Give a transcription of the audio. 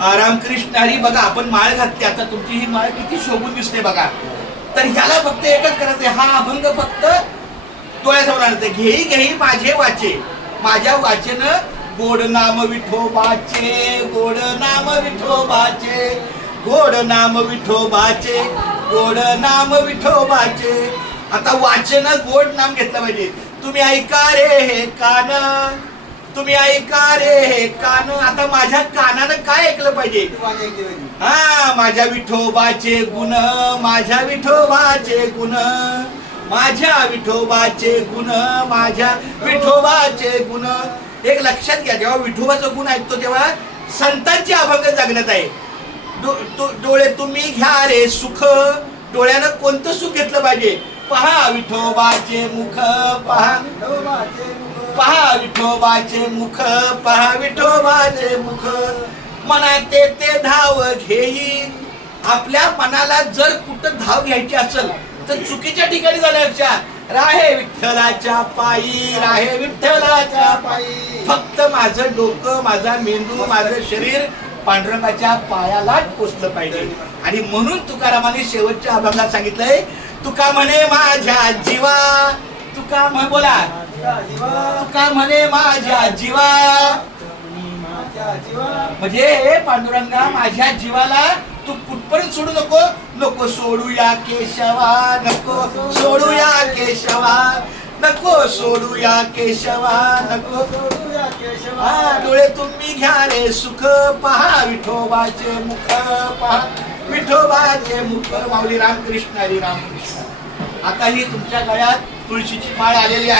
रामकृष्ण हरी. बघा आपण माळ घातली, आता तुमची ही माळ किती शोभून दिसते बघा. तर ह्याला फक्त एकच करायचंय, हा अभंग फक्त डोळ्यासमोर आणायचा. घेई घेई माझे वाचे, माझ्या वाचन गोड नाम विठोबाचे, गोड नाम विठोबाचे, गोड नाम विठोबाचे, गोड नाम विठोबाचे. आता वाचन गोड नाम घेतलं पाहिजे. तुम्ही ऐका रे हे कान, तुम्ही ऐका रे हे कान. आता माझ्या कानानं काय ऐकलं पाहिजे? हा, माझ्या विठोबाचे गुण, माझ्या विठोबाचे गुण, माझ्या विठोबाचे गुण, माझ्या विठोबाचे गुण. एक लक्षात घ्या, जेव्हा विठोबाचं गुण ऐकतो तेव्हा संतांची अभंग जगण्यात आहे. डोळे तुम्ही घ्या रे सुख, डोळ्यानं कोणतं सुख घेतलं पाहिजे? पहा विठोबाचे मुख, पहा पहा विठोबाचे मुख, पहा विठोबाचे मुख. मनात ते धाव घेई. आपल्या मनाला जर कुठं धाव घ्यायची असेल तर चुकीच्या ठिकाणी जाण्यापेक्षा राहे विठ्ठलाच्या पायी, राहे विठ्ठलाच्या पायी. फक्त माझं डोकं, माझा मेंदू, माझं शरीर पांडुरंगाच्या पायालाच पोचलं पाहिजे. आणि म्हणून तुकारामाने शेवटच्या अभंगात सांगितलंय, तुका म्हणे माझ्या जीवा, तुका बोला, तुका म्हणे माझ्या जीवा. म्हणजे पांडुरंगा माझ्या जीवाला तू कुठपर्यंत सोडू नको, नको सोडूया केशवा, नको सोडूया केशवा, नको सोडूया केशवा, नको सोडूया केशवा. डोळे तुम्ही घ्या रे सुख, पहा विठोबाचे मुख, पहा विठोबाचे मुख. माऊली रामकृष्ण हरी रामकृष्ण. आता ही तुमच्या गळ्यात तुळशीची माळ आलेली आहे.